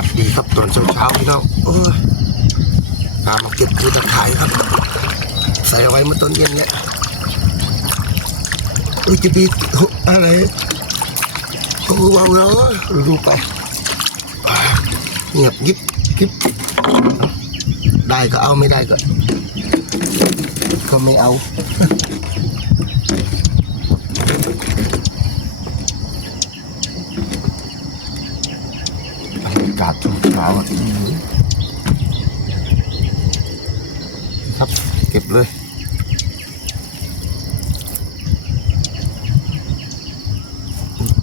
วัสดีครับตอนเช้าเช้าๆพี่น้องโอ้ยตามมาเก็บคือตะไคร้ครับ ใส่เอาไว้เมื่อตอนเย็นเนี่ยเอ้ยจะมีอะไรโอ้ว้าวแล้วดูไปเงียบยิบยิบได้ก็เอาไม่ได้ก็ ก็ไม่เอา บรรยากาศช่วงเช้าอะอื้อหือครับ เก็บเลย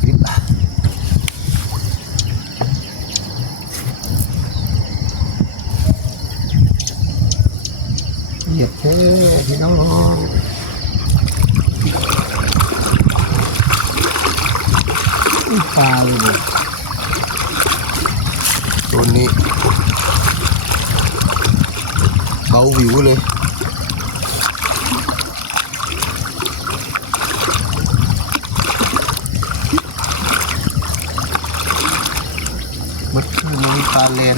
คลิปอะเหยียบเท่พี่น้องอุ๊ยปลาเลยเนี่ย ตัวนี้ เขาวิวเลย มันคือมันมีปลาเลน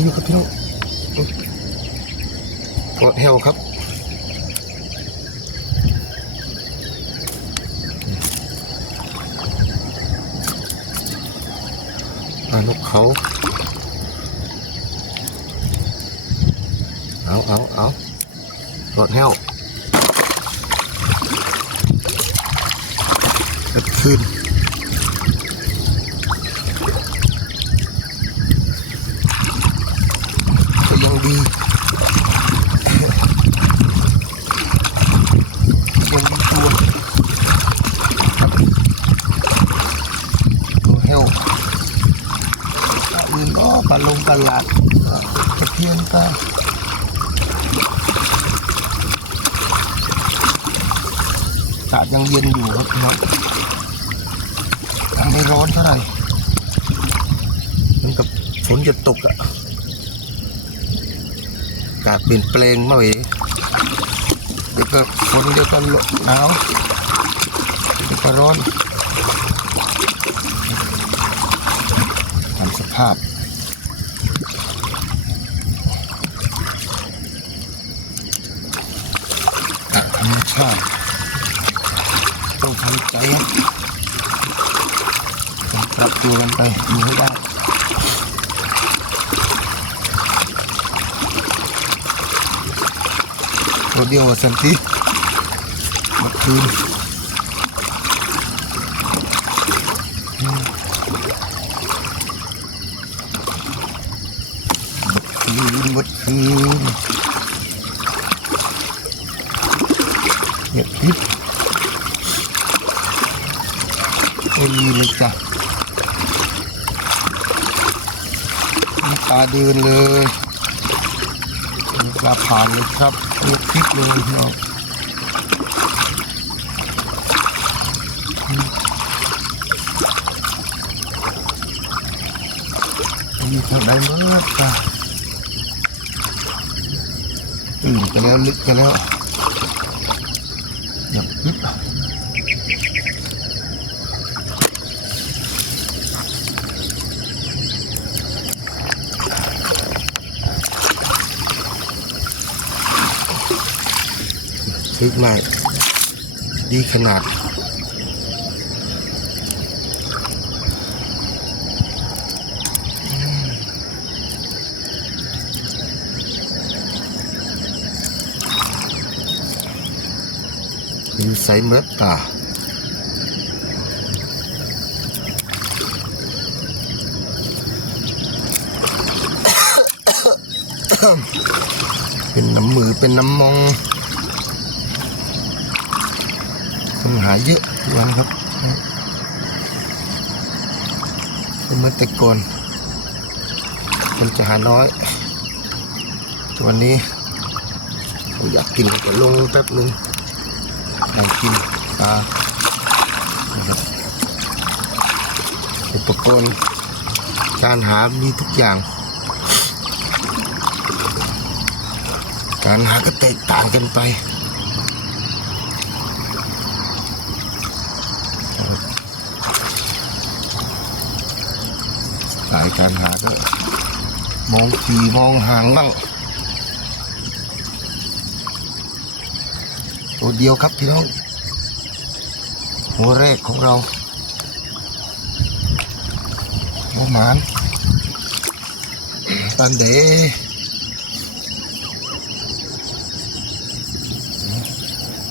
อยู่ครับพี่น้อง กดเฮลครับ ปลานกเขา เอาเอาเอากดเฮลกดขึ้นก็ยังดี ยังมีตัวครับตัวเฮลปลาอื่นก็ ปลาลงปลาหลาดตะเพียนก็อากาศยังเย็นอยู่ครับพี่น้องยังไม่ร้อนเท่าไหร่มันกับฝนจะตกอะอากาศเปลี่ยนแปลงมาเลยเดี๋ยวก็ฝนเดี๋ยวก็หนาวเดี๋ยวก็ร้อนทำสภาพอะ ธรรมชาต้องทำใจนะต้องปรับตัวกันไปอยู่ให้ได้ตัวเดียวสันติเมื่อคืนมเมื่อคืนเมื่อคืน เงียบกริบไม่มีเลยจ้ะมีตาเดินเลยมีปลาผ่านเลยครับเงียบกริบเลยพี่น้องมีคนใดเมื่อจ้ะตื่นไปแล้วลึกไปแล้ว หยับยิบลึกมาก ดีขนาด เป็นไซเมอร์ตาเป็นน้ำมือเป็นน้ำมองคนหาเยอะทุกวันครับเป็นเมื่อแต่ก่อนคนจะหาน้อยต่วันนี้ผมอยากกินก็ลงแป๊บนึง หากินปลานะครับอุปกรณ์การหามีทุกอย่าง การหาก็แตกต่างกันไปสายการหาก็มองขีมองหางบ้าง ตัวเดียวครับพี่น้อง หัวแรกของเราหัวหมานปันเด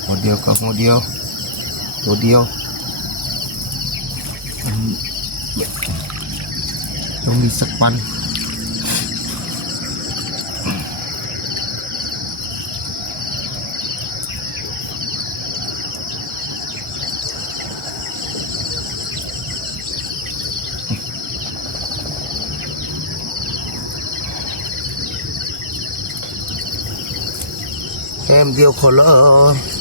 หัวเดียวก็หัวเดียวตัวเดียวต้องมีสักวัน เอ็มเดียวคนละเออ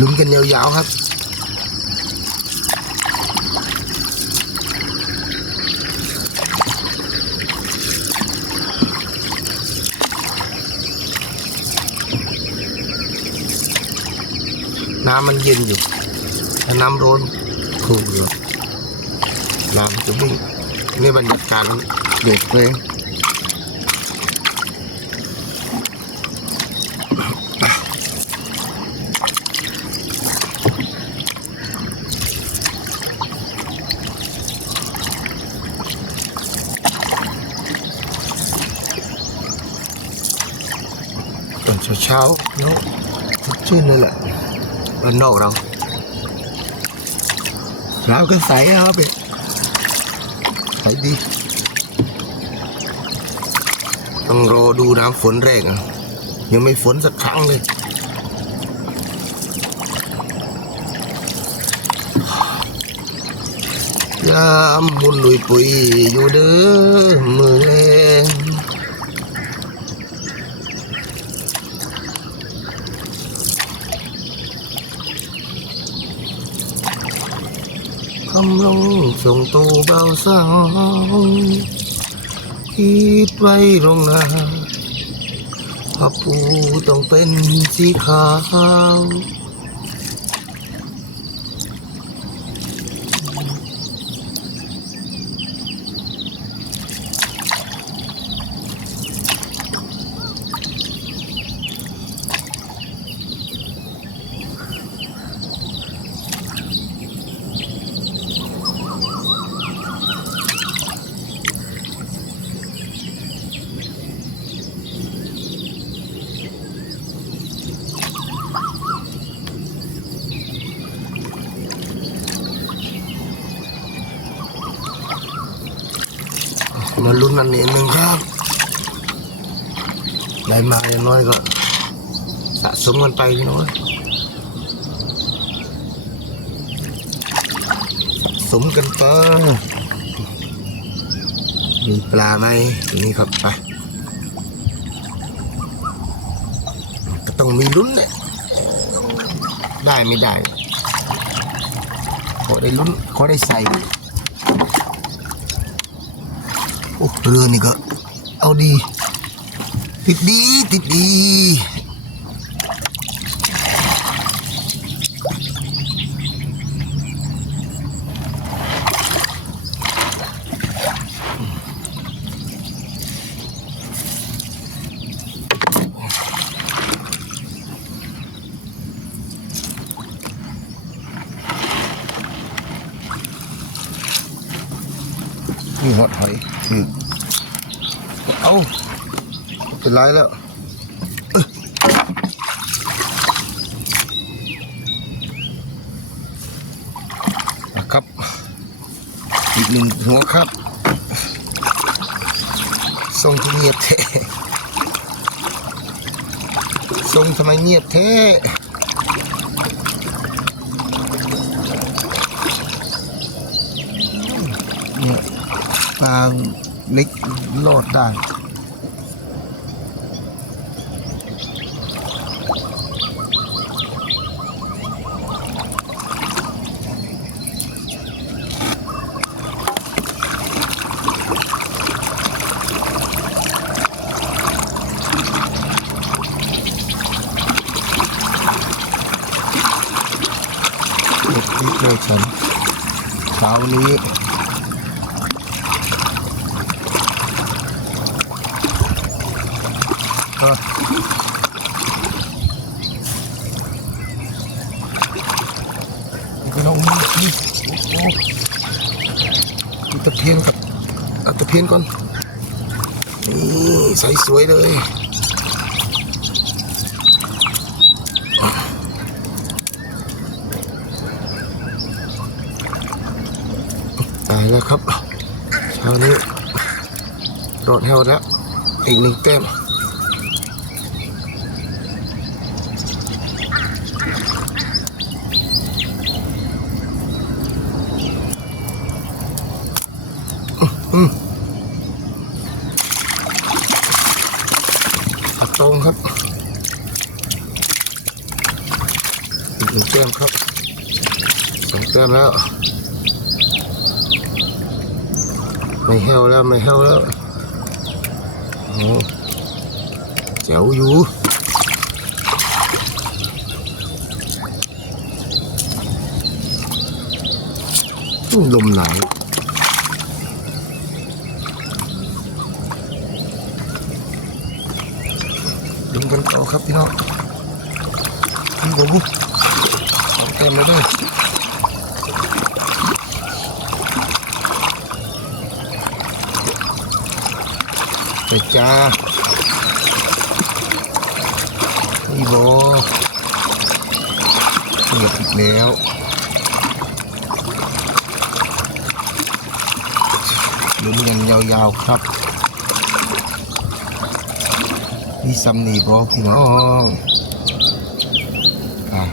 ลุ้นกันยาวๆครับ น้ำมันเย็นอยู่ถ้าน้ำร้อนถูกอยู่น้ำจะวิ่งนี่บรรยากาศเด็ดเลย ช้าเนาะสดชื่นเลยแหละบ้านนอกเรา เราก็ใสอะครับเนี่ยใสดี ต้องรอดูน้ำฝนแรกอะ ยังไม่ฝนสักครั้งเลยยามมุนลุยปุยอยู่เด้อมือแรง คำลงส่งตูเบาสาวคิดไว้ลงนาผ้าปูต้องเป็นสีขาว มาลุ้นอันนี้หนึ่งครับได้มาอย่างน้อยก็สะสมกันไปน้อยสมกันไปมีปลาไหมนี้ครับไปก็ต้องมีลุ้นเนี่ยได้ไม่ได้ ขอได้ลุ้น ขอได้ใส่ โอ้เรือนี่ก็ เอาดี ติดดี ติดดี นี่หดหอยคือเอาเป็นไรแล้วนะครับอีกหนึ่งหัวครับทรงที่เงียบแท้ทรงทำไมเงียบแท้เนี่ย ปลาเล็กรอดได้เด็กเลยฉันเช้านี้ ก็ก็น้องนี่นี่โอ้โหตะเพียนกับเอาตะเพียนก่อน นี่ใสสวยเลยตายแล้วครับเช้านี้รอดแฮวแล้ว อีกหนึ่งแต้มอืมอัดตรง ครับอีกหนึ่งแต้มครับสองแต้มแล้ว ไม่แห้วแล้วไม่แห้วแล้วโอ้แจ๋วอยู่อู้ลมหนาว บนเขาครับพี่น้องขึ้นบนบุสองแต้มเลยเด้วยไปจ้านี่โบเงียบอีกแล้วลุ้นกันยาวๆครับ มีซัมนี่บอพี่น้องอะ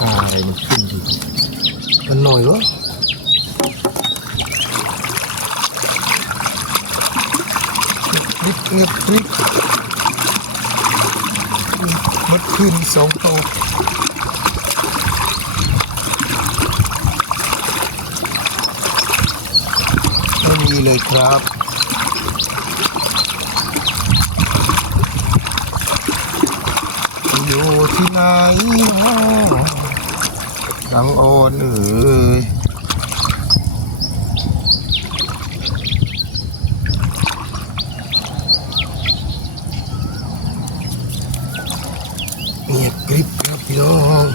อ่าอะไรมันขึ้นอยู่มันหน่อยวะเงียบเงียบกริบมัดขึ้นสองตัวไม่มี เลยครับ อยู่ที่ไหนนาะดังโอนเอ้ยเงียบกริบครับพี่น้อง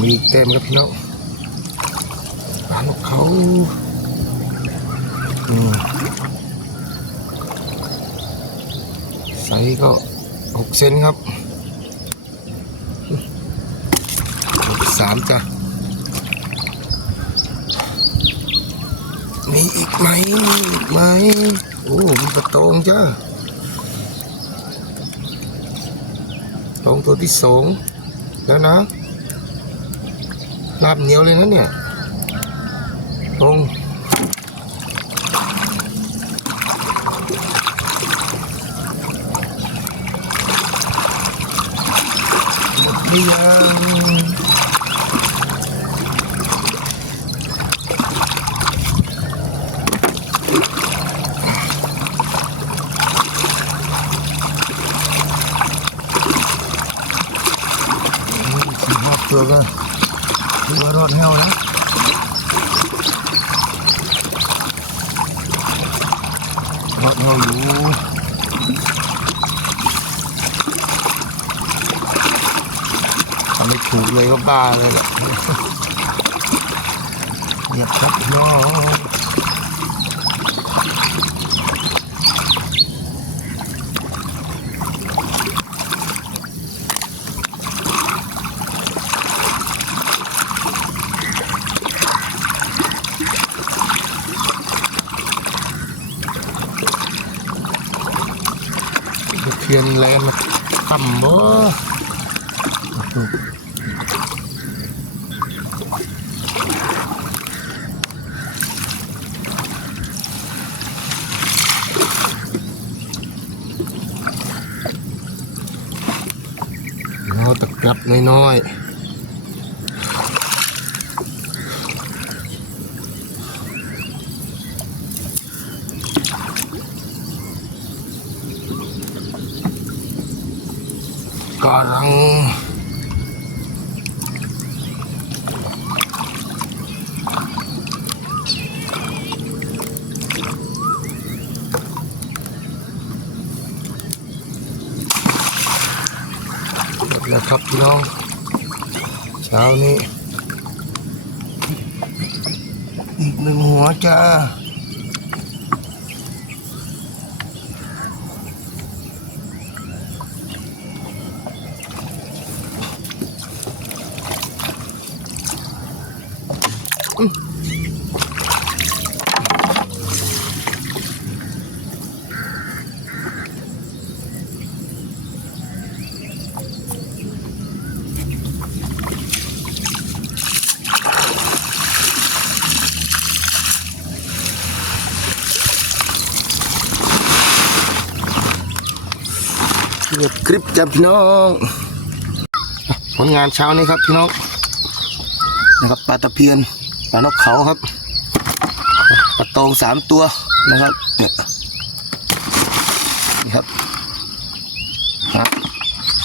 มีเต็มครับพี่น้องานกเขาอืมไซส์ก็หกเซนครับสามจ้ะมีอีกไหมมีอีกไหมโอ้มีกระตงจ้าตองตัวที่สองแล้วนะลาบเหนียวเลยนะเนี่ย ตรงหมดหรือ ยังาเรารอดแห้วนะรอดแห้วอยู่ทำไม่ถูกเลยก็บ้าเลยล่ะเงียบครับน้อง ตะเพียนแลน มาทำบ่เราตะกรับน้อยๆกำลังหมดแล้วครับพี่น้องเช้านี้ อีกหนึ่งหัวจ้า จ้ะพี่น้องผลงานเช้านี้ครับพี่น้องนะครับปลาตะเพียนปลานกเขาครับปลาโตงสามตัวนะครับเนี่ยนี่ครับนะ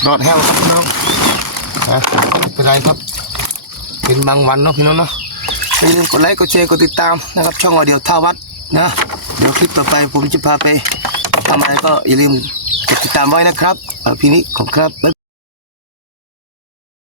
รอดแห้วครับพี่น้องนะเป็นไรครับเป็นบางวันเนาะพี่น้องเนาะอย่าลืมกดไลค์กดแชร์กดติดตามนะครับ ช่องอเดียวท่าวัดนะเดี๋ยวคลิปต่อไปผมจะพาไปทำอะไรก็อย่าลืมกดติดตามไว้นะครับ พี่นี้ขอบครับบ๊ายบาย